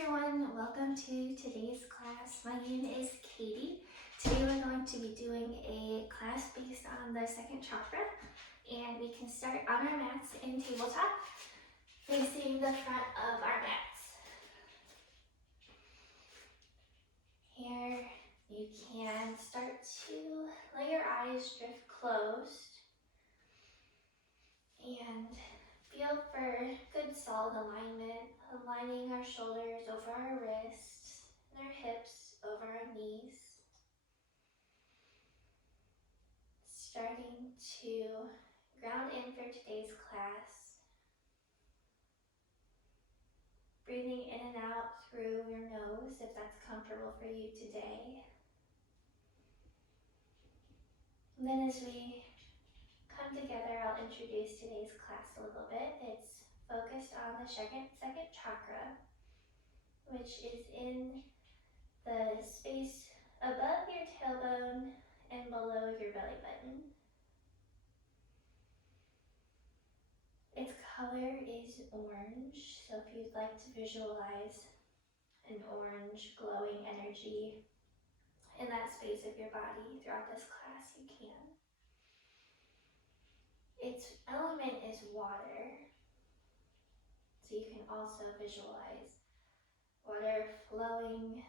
everyone, welcome to today's class. My name is Katie. Today we're going to be doing a class based on the second chakra, and we can start on our mats in tabletop, facing the front of our mats. Here you can start to let your eyes drift closed and feel for good solid alignment, aligning our shoulders over our wrists and our hips over our knees. Starting to ground in for today's class. Breathing in and out through your nose if that's comfortable for you today. And then as we come together, I'll introduce today's class a little bit. It's focused on the second chakra, which is in the space above your tailbone and below your belly button. Its color is orange, so if you'd like to visualize an orange glowing energy in that space of your body throughout this class, you can. Its element is water, so you can also visualize water flowing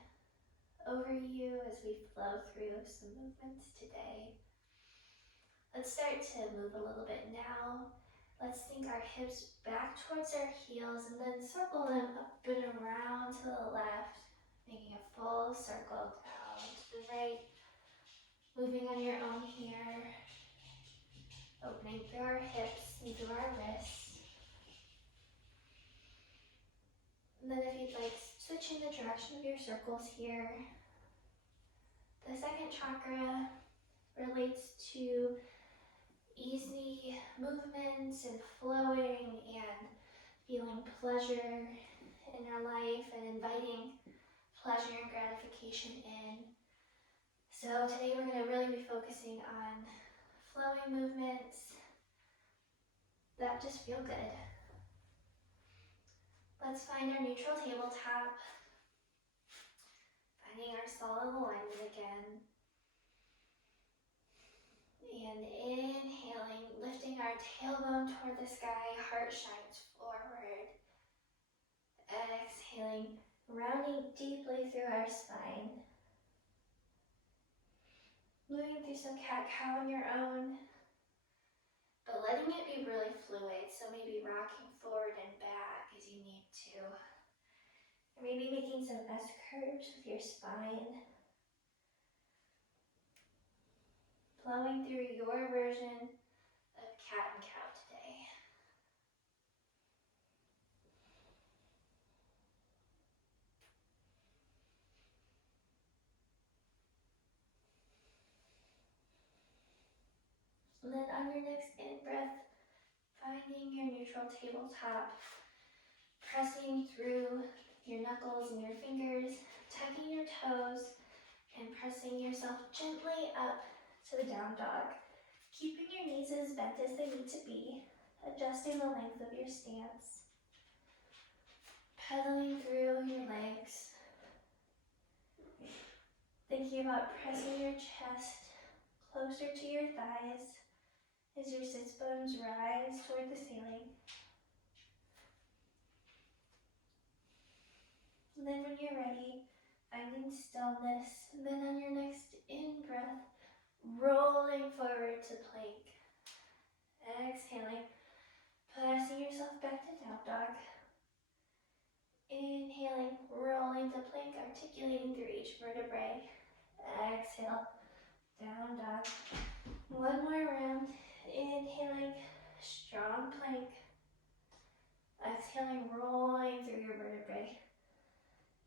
over you as we flow through some movements today. Let's start to move a little bit now. Let's sink our hips back towards our heels and then circle them up and around to the left, making a full circle down to the right. Moving on your own here, opening through our hips and through our wrists. And then if you'd like, switching the direction of your circles here. The second chakra relates to easy movements and flowing and feeling pleasure in our life and inviting pleasure and gratification in. So today we're going to really be focusing on flowing movements that just feel good. Let's find our neutral tabletop, finding our solid alignment again. And inhaling, lifting our tailbone toward the sky, heart shines forward. Exhaling, rounding deeply through our spine. Moving through some cat-cow on your own, but letting it be really fluid, so maybe rocking forward and back as you need to. Or maybe making some S-curves with your spine. Flowing through your version of cat and cow today. And then on your next in-breath, finding your neutral tabletop, pressing through your knuckles and your fingers, tucking your toes, and pressing yourself gently up to the down dog. Keeping your knees as bent as they need to be, adjusting the length of your stance. Pedaling through your legs. Thinking about pressing your chest closer to your thighs as your sits bones rise toward the ceiling. And then when you're ready, finding stillness. And then on your next in-breath, rolling forward to plank. Exhaling, pressing yourself back to down dog. Inhaling, rolling to plank, articulating through each vertebrae. Exhale, down dog. One more round. Inhaling, strong plank. Exhaling, rolling through your vertebrae.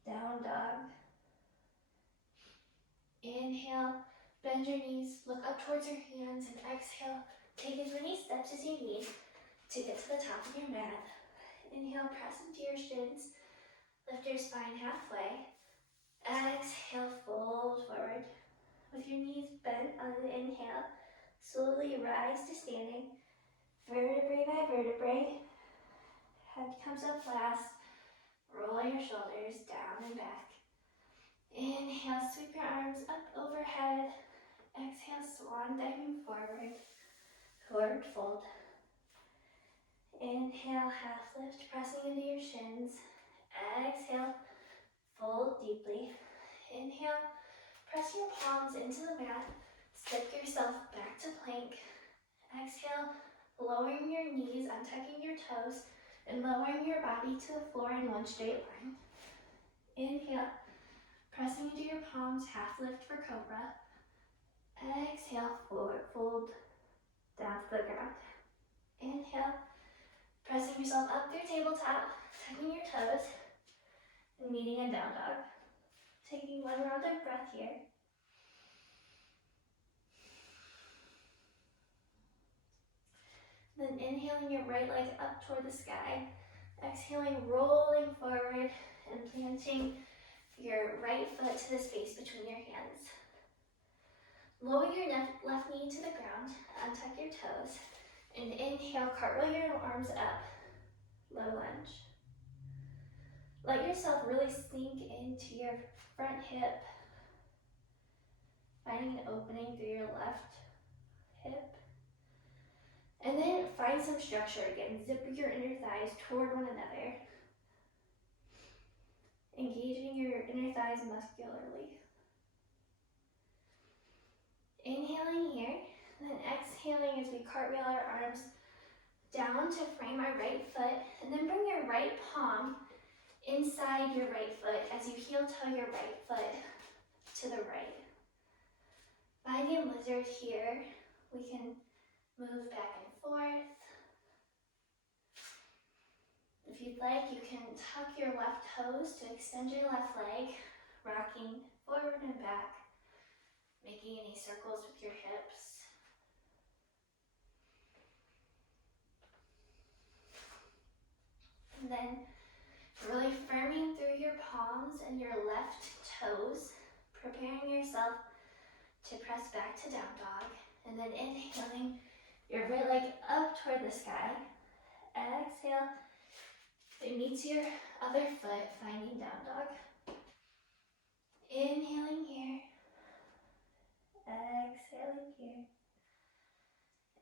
Down dog. Inhale, bend your knees, look up towards your hands, and exhale, take as many steps as you need to get to the top of your mat. Inhale, press into your shins, lift your spine halfway. Exhale, fold forward. With your knees bent on the inhale, slowly rise to standing, vertebrae by vertebrae. Head comes up last, Roll your shoulders down and back. Inhale, sweep your arms up overhead. Exhale, swan diving forward. Forward fold. Inhale, half lift, pressing into your shins. Exhale, fold deeply. Inhale, press your palms into the mat. Step yourself back to plank. Exhale, lowering your knees, untucking your toes, and lowering your body to the floor in one straight line. Inhale, pressing into your palms, half lift for cobra. Exhale, forward fold, down to the ground. Inhale, pressing yourself up through tabletop, tucking your toes, and meeting in down dog. Taking one round of breath here. Then inhaling your right leg up toward the sky. Exhaling, rolling forward and planting your right foot to the space between your hands. Lower your left knee to the ground, untuck your toes, and inhale, cartwheel your arms up, low lunge. Let yourself really sink into your front hip, finding an opening through your left hip. And then find some structure again. Zip your inner thighs toward one another, engaging your inner thighs muscularly. Inhaling here, then exhaling as we cartwheel our arms down to frame our right foot, and then bring your right palm inside your right foot as you heel toe your right foot to the right. Finding lizard here, we can move back and forth. If you'd like, you can tuck your left toes to extend your left leg, rocking forward and back, making any circles with your hips. And then really firming through your palms and your left toes, preparing yourself to press back to down dog. And then inhaling your right leg up toward the sky. Exhale, it meets your other foot, finding down dog. Inhaling here. Exhaling here.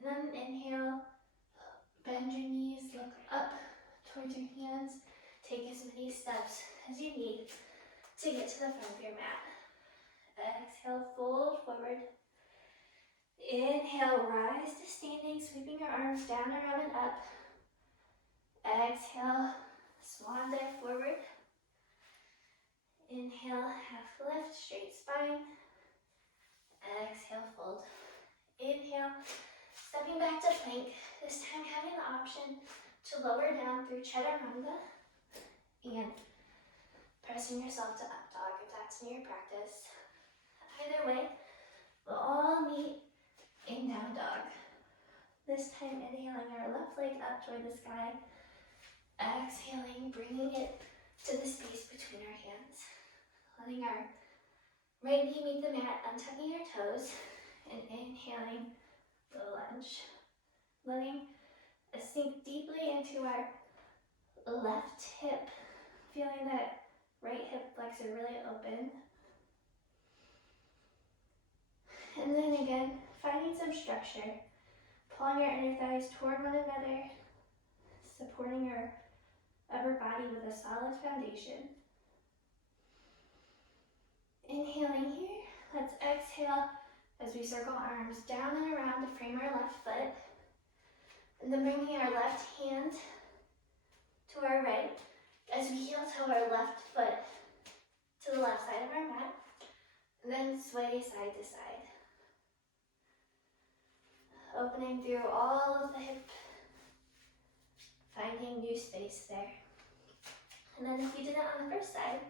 And then inhale, bend your knees, look up towards your hands. Take as many steps as you need to get to the front of your mat. Exhale, fold forward. Inhale, rise to standing, sweeping your arms down, around, and up. Exhale, swan dive forward. Inhale, half lift, straight spine. Exhale, fold. Inhale, stepping back to plank, this time having the option to lower down through chaturanga and pressing yourself to up dog if that's in your practice. Either way, we'll all meet in down dog. This time inhaling our left leg up toward the sky. Exhaling, bringing it to the space between our hands. Letting our right knee meet the mat, untucking our toes, and inhaling, low lunge. Letting us sink deeply into our left hip, feeling that right hip flexor really open. And then again, finding some structure, pulling our inner thighs toward one another, supporting our upper body with a solid foundation. Inhaling here, let's exhale as we circle arms down and around to frame our left foot. And then bringing our left hand to our right as we heel toe our left foot to the left side of our mat. And then sway side to side. Opening through all of the hip, finding new space there. And then if you did it on the first side,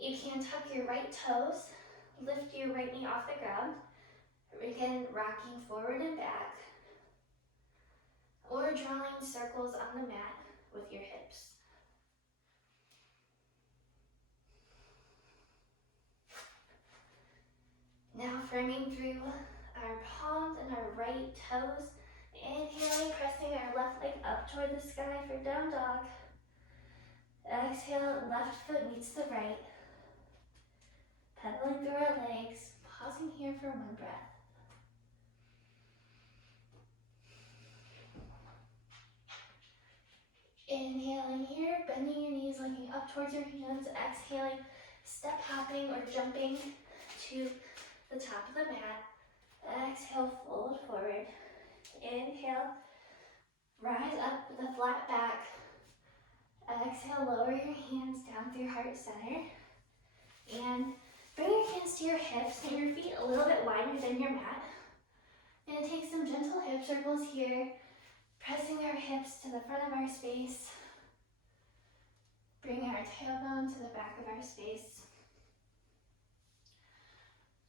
you can tuck your right toes, lift your right knee off the ground, again rocking forward and back, or drawing circles on the mat with your hips. Now firming through our palms and our right toes, inhaling, pressing our left leg up toward the sky for down dog. Exhale, left foot meets the right. Pedaling through our legs, pausing here for one breath. Inhaling here, bending your knees, looking up towards your hands. Exhaling, step hopping or jumping to the top of the mat. Exhale, fold forward. Inhale, rise up with a flat back. Exhale, lower your hands down through heart center. And bring your hands to your hips and your feet a little bit wider than your mat. And take some gentle hip circles here, pressing our hips to the front of our space. Bring our tailbone to the back of our space.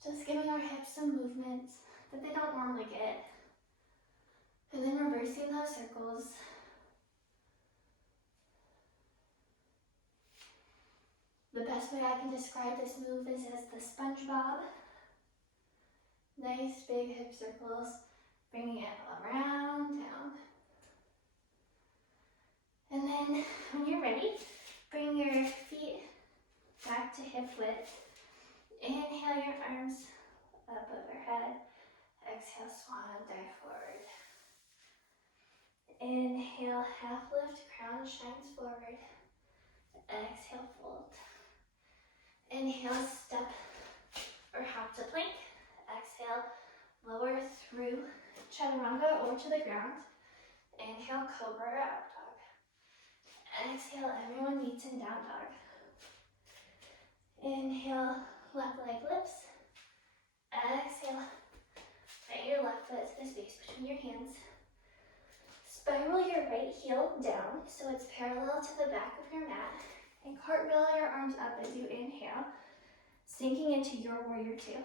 Just giving our hips some movement that they don't normally get. And then reversing those circles. The best way I can describe this move is as the SpongeBob. Nice big hip circles, bringing it around, down. And then when you're ready, bring your feet back to hip width. Inhale your arms up overhead. Exhale, swan dive forward. Inhale, half lift, crown shines forward. Exhale, fold. Inhale, step or hop to plank. Exhale, lower through chaturanga or to the ground. Inhale, cobra or up dog. Exhale, everyone meets in down dog. Inhale, left leg lifts. Exhale, put your left foot to the space between your hands. Spiral your right heel down so it's parallel to the back of your mat. And cartwheel your arms up as you inhale, sinking into your warrior two.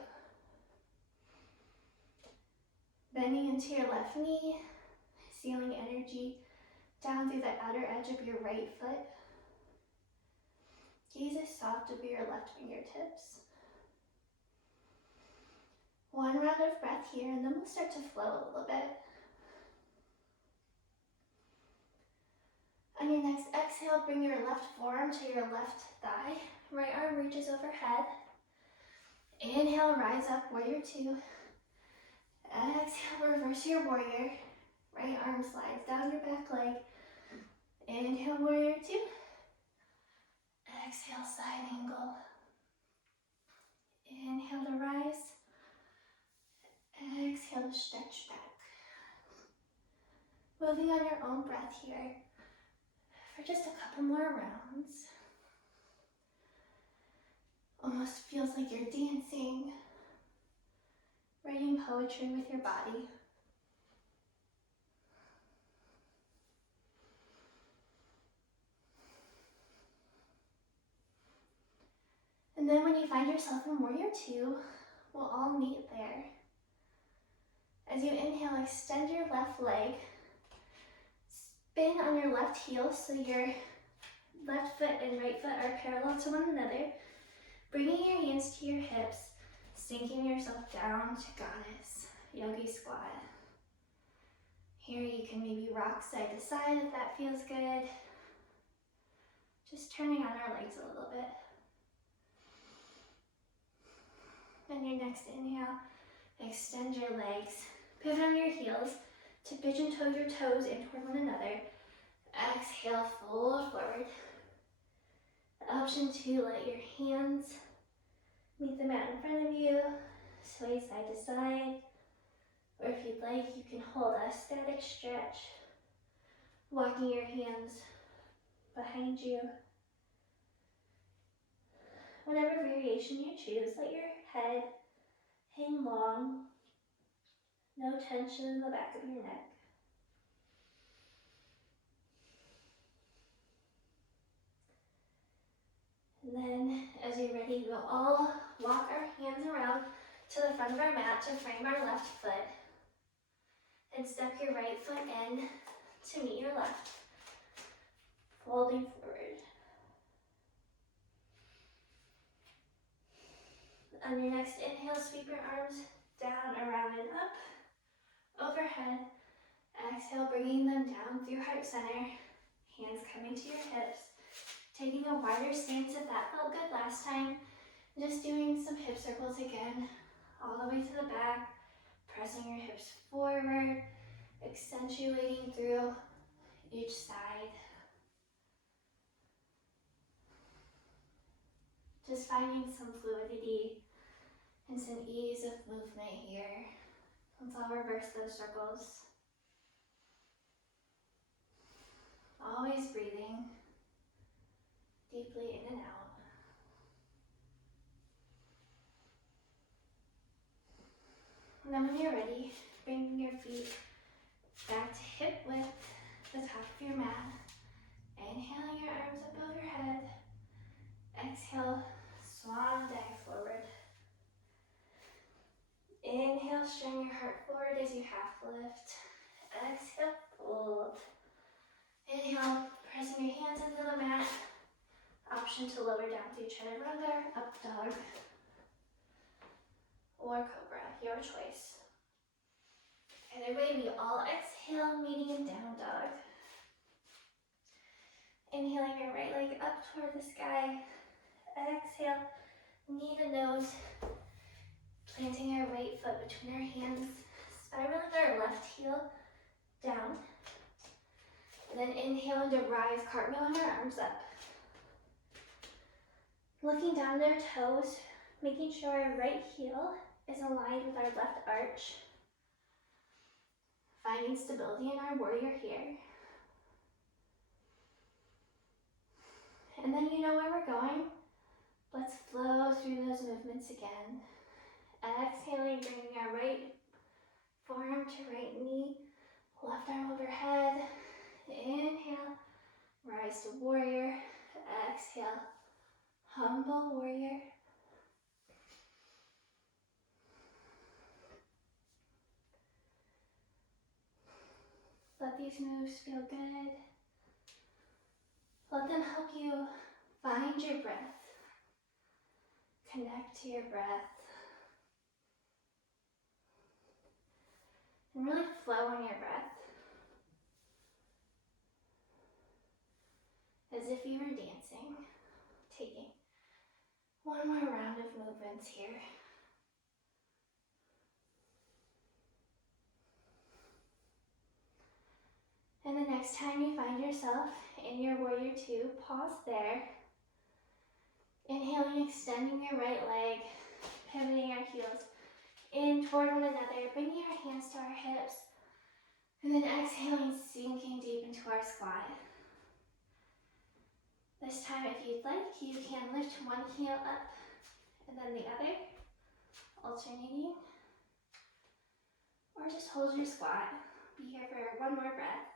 Bending into your left knee, sealing energy down through the outer edge of your right foot. Gaze is soft over your left fingertips. One round of breath here, and then we'll start to flow a little bit. On your next exhale, bring your left forearm to your left thigh. Right arm reaches overhead. Inhale, rise up, warrior two. Exhale, reverse your warrior. Right arm slides down your back leg. Inhale, warrior two. Exhale, side angle. Inhale to rise. Exhale to stretch back. Moving on your own breath here for just a couple more rounds. Almost feels like you're dancing, writing poetry with your body. And then when you find yourself in warrior two, we'll all meet there. As you inhale, extend your left leg. Spin on your left heel so your left foot and right foot are parallel to one another. Bringing your hands to your hips, sinking yourself down to goddess, yogi squat. Here you can maybe rock side to side if that feels good. Just turning on our legs a little bit. On your next inhale, extend your legs. Pivot on your heels to pigeon toe your toes in toward one another. Exhale, fold forward. Option two, let your hands meet the mat in front of you. Sway side to side. Or if you'd like, you can hold a static stretch. Walking your hands behind you. Whatever variation you choose, let your head hang long. No tension in the back of your neck. And then, as you're ready, we'll all walk our hands around to the front of our mat to frame our left foot. And step your right foot in to meet your left, folding forward. On your next inhale, sweep your arms down, around, and up, overhead. Exhale, bringing them down through heart center, hands coming to your hips. Taking a wider stance if that felt good last time. Just doing some hip circles again, all the way to the back, pressing your hips forward, accentuating through each side. Just finding some fluidity and some ease of movement here. Let's all reverse those circles. Always breathing deeply in and out. And then when you're ready, bring your feet back to hip width, the top of your mat. Inhaling your arms up overhead. Exhale, swan dive forward. Inhale, stretch your heart forward as you half lift. Exhale, fold. Inhale, pressing your hands into the mat. Option to lower down through chaturanga, up dog, or cobra, your choice. Either way, we all exhale, meeting in down dog. Inhaling your right leg up toward the sky. Exhale, knee to nose. Planting our right foot between our hands. Spiraling our left heel down. And then inhaling to rise, cartwheeling our arms up. Looking down at our toes, making sure our right heel is aligned with our left arch. Finding stability in our warrior here. And then you know where we're going. Let's flow through those movements again. Exhaling, bringing our right forearm to right knee, left arm overhead. Inhale, rise to warrior. Exhale, humble warrior. Let these moves feel good. Let them help you find your breath. Connect to your breath. And really flow in your breath. As if you were dancing. Taking one more round of movements here. And the next time you find yourself in your warrior two, pause there. Inhaling, extending your right leg, pivoting our heels in toward one another, bringing our hands to our hips, and then exhaling, sinking deep into our squat. This time, if you'd like, you can lift one heel up and then the other, alternating, or just hold your squat. Be here for one more breath.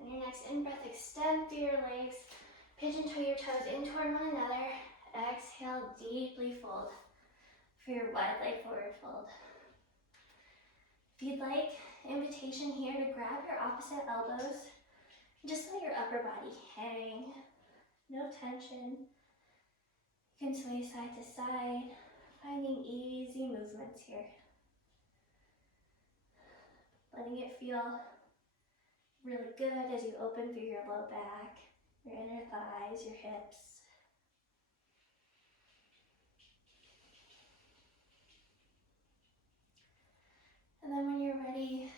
And your next in-breath, extend through your legs, pigeon toe your toes in toward one another. Exhale, deeply fold for your wide leg forward fold. If you'd like, invitation here to grab your opposite elbows. Just let your upper body hang, no tension. You can sway side to side, finding easy movements here. Letting it feel really good as you open through your low back, your inner thighs, your hips. And then when you're ready,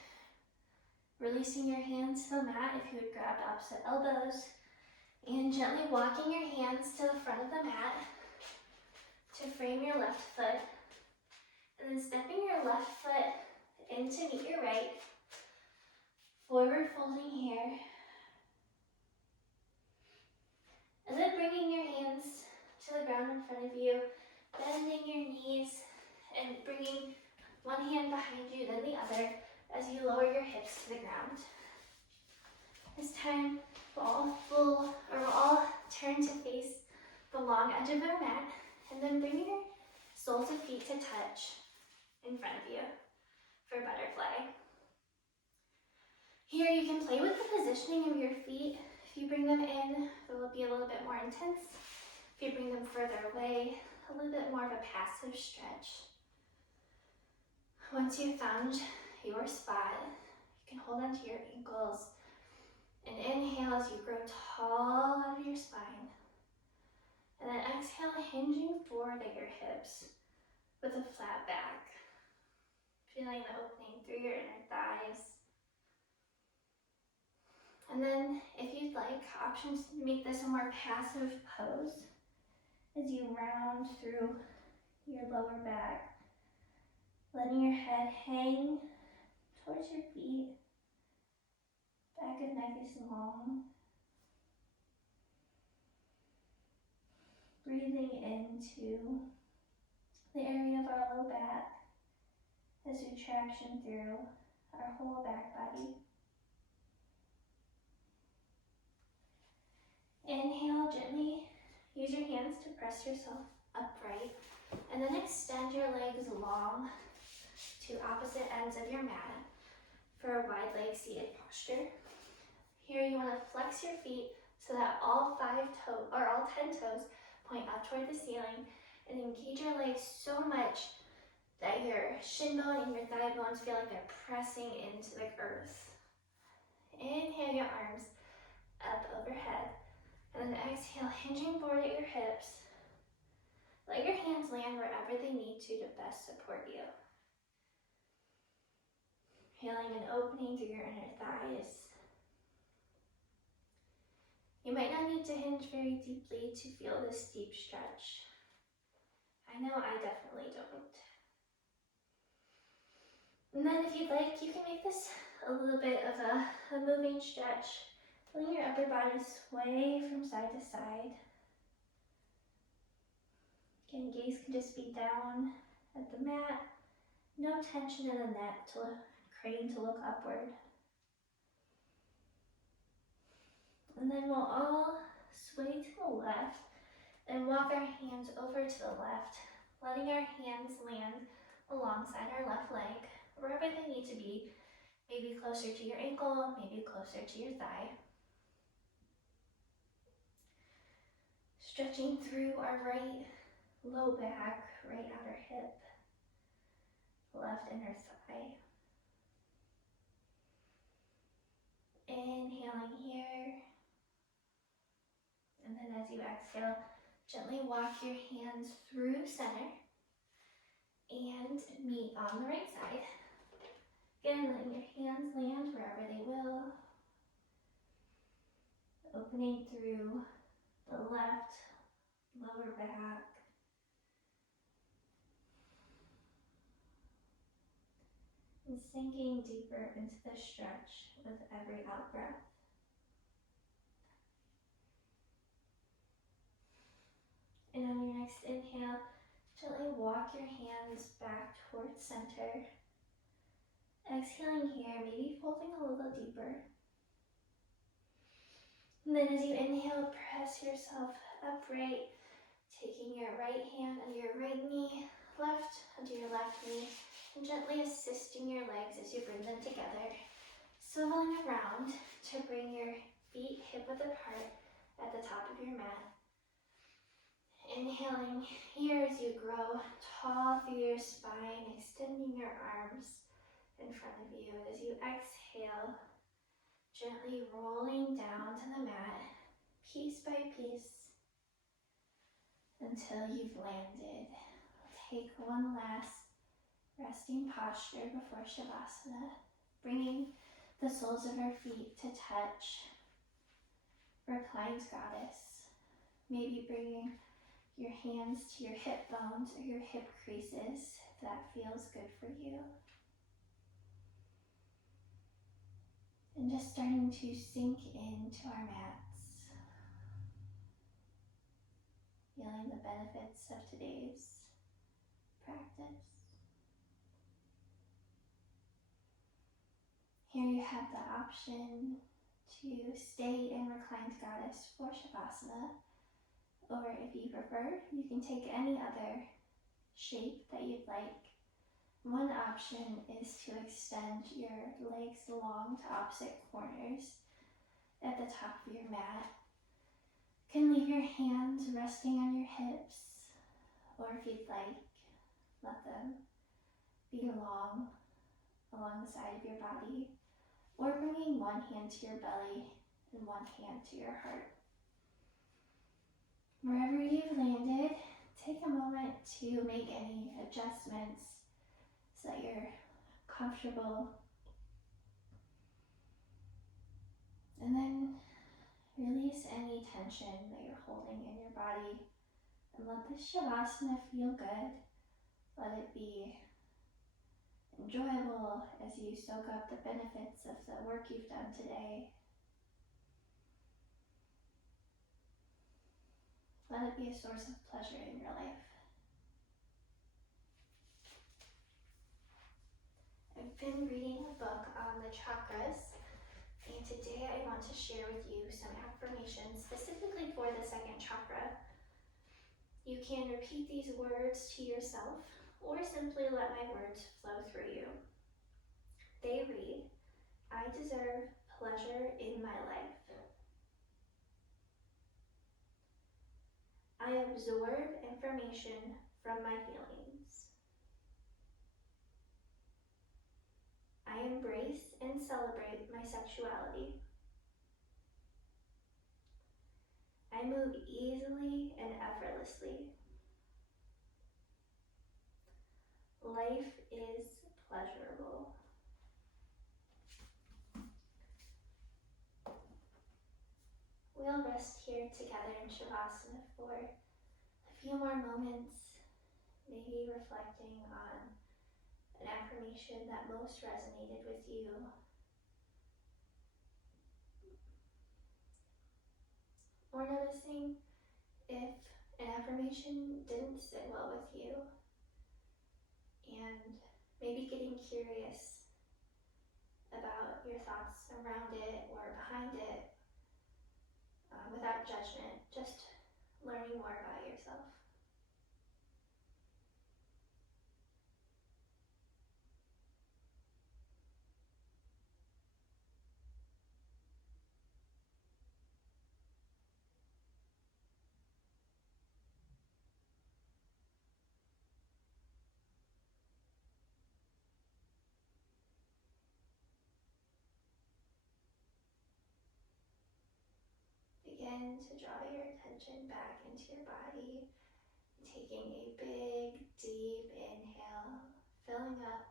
releasing your hands to the mat if you would grab opposite elbows, and gently walking your hands to the front of the mat to frame your left foot, and then stepping your left foot in to meet your right, forward folding here, and then bringing your hands to the ground in front of you, bending your knees, and bringing one hand behind you, then the other, as you lower your hips to the ground. This time, we'll all turn to face the long edge of our mat, and then bring your soles of feet to touch in front of you for butterfly. Here you can play with the positioning of your feet. If you bring them in, it will be a little bit more intense. If you bring them further away, a little bit more of a passive stretch. Once you've found your spot, you You can hold onto your ankles. And inhale as you grow tall out of your spine. And then exhale, hinging forward at your hips with a flat back. Feeling the opening through your inner thighs. And then, if you'd like, options to make this a more passive pose as you round through your lower back, letting your head hang towards your feet. Back of neck is long. Breathing into the area of our low back as we traction through our whole back body. Inhale gently. Use your hands to press yourself upright. And then extend your legs long to opposite ends of your mat for a wide leg seated posture. Here you want to flex your feet so that all 10 toes point up toward the ceiling, and engage your legs so much that your shin bone and your thigh bones feel like they're pressing into the earth. Inhale your arms up overhead, and then exhale, hinging forward at your hips. Let your hands land wherever they need to best support you. Feeling an opening through your inner thighs. You might not need to hinge very deeply to feel this deep stretch. I know I definitely don't. And then if you'd like, you can make this a little bit of a moving stretch, letting your upper body sway from side to side. Again, gaze can just be down at the mat. No tension in the neck to crane to look upward. And then we'll all sway to the left and walk our hands over to the left, letting our hands land alongside our left leg, wherever they need to be, maybe closer to your ankle, maybe closer to your thigh. Stretching through our right low back, right outer hip, left inner thigh. Inhaling here. And then as you exhale, gently walk your hands through center and meet on the right side. Again, letting your hands land wherever they will. Opening through the left lower back. And sinking deeper into the stretch with every out breath. And on your next inhale, gently walk your hands back towards center. Exhaling here, maybe folding a little deeper. And then as you inhale, press yourself upright, taking your right hand under your right knee, left under your left knee, and gently assisting your legs as you bring them together, swiveling around to bring your feet hip-width apart at the top of your mat. Inhaling here as you grow tall through your spine, extending your arms in front of you. And as you exhale, gently rolling down to the mat, piece by piece, until you've landed. Take one last resting posture before Shavasana, bringing the soles of our feet to touch. Reclined goddess. Maybe bringing your hands to your hip bones or your hip creases if that feels good for you. And just starting to sink into our mats. Feeling the benefits of today's practice. Here you have the option to stay in reclined goddess for Shavasana, or if you prefer, you can take any other shape that you'd like. One option is to extend your legs long to opposite corners at the top of your mat. You can leave your hands resting on your hips, or if you'd like, let them be long along the side of your body, or bringing one hand to your belly and one hand to your heart. Wherever you've landed, take a moment to make any adjustments so that you're comfortable. And then release any tension that you're holding in your body and let this Shavasana feel good. Let it be enjoyable as you soak up the benefits of the work you've done today. Let it be a source of pleasure in your life. I've been reading a book on the chakras, and today I want to share with you some affirmations specifically for the second chakra. You can repeat these words to yourself or simply let my words flow through you. They read, I deserve pleasure in my life. I absorb information from my feelings. I embrace and celebrate my sexuality. I move easily and effortlessly. Life is pleasurable. We'll rest here together in Shavasana for a few more moments, maybe reflecting on an affirmation that most resonated with you. Or noticing if an affirmation didn't sit well with you, and maybe getting curious about your thoughts around it or behind it without judgment, just learning more about yourself. Begin to draw your attention back into your body, taking a big, deep inhale, filling up,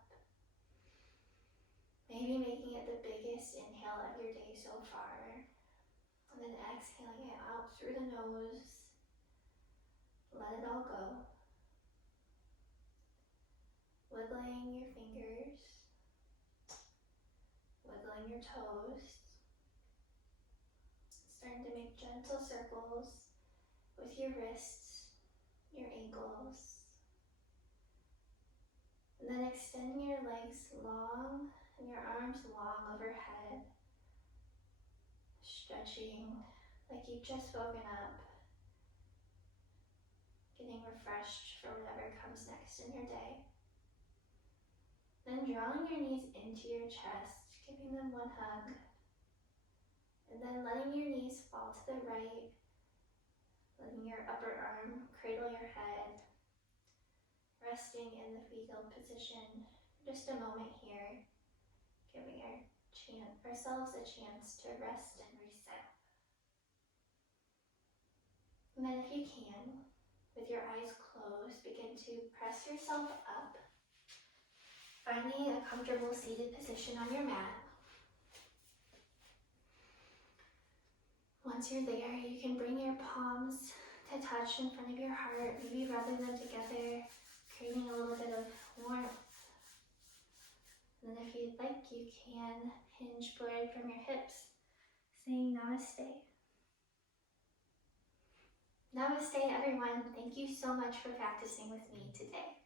maybe making it the biggest inhale of your day so far, and then exhaling it out through the nose. Let it all go. Wiggling your fingers, wiggling your toes, starting to make gentle circles with your wrists, your ankles, and then extending your legs long and your arms long overhead, stretching like you've just woken up, getting refreshed for whatever comes next in your day. Then drawing your knees into your chest, giving them one hug, and then letting your knees fall to the right, letting your upper arm cradle your head, resting in the fetal position. Just a moment here, giving ourselves a chance to rest and reset. And then if you can, with your eyes closed, begin to press yourself up, finding a comfortable seated position on your mat. Once you're there, you can bring your palms to touch in front of your heart, maybe rubbing them together, creating a little bit of warmth. And then if you'd like, you can hinge forward from your hips, saying namaste. Namaste, everyone. Thank you so much for practicing with me today.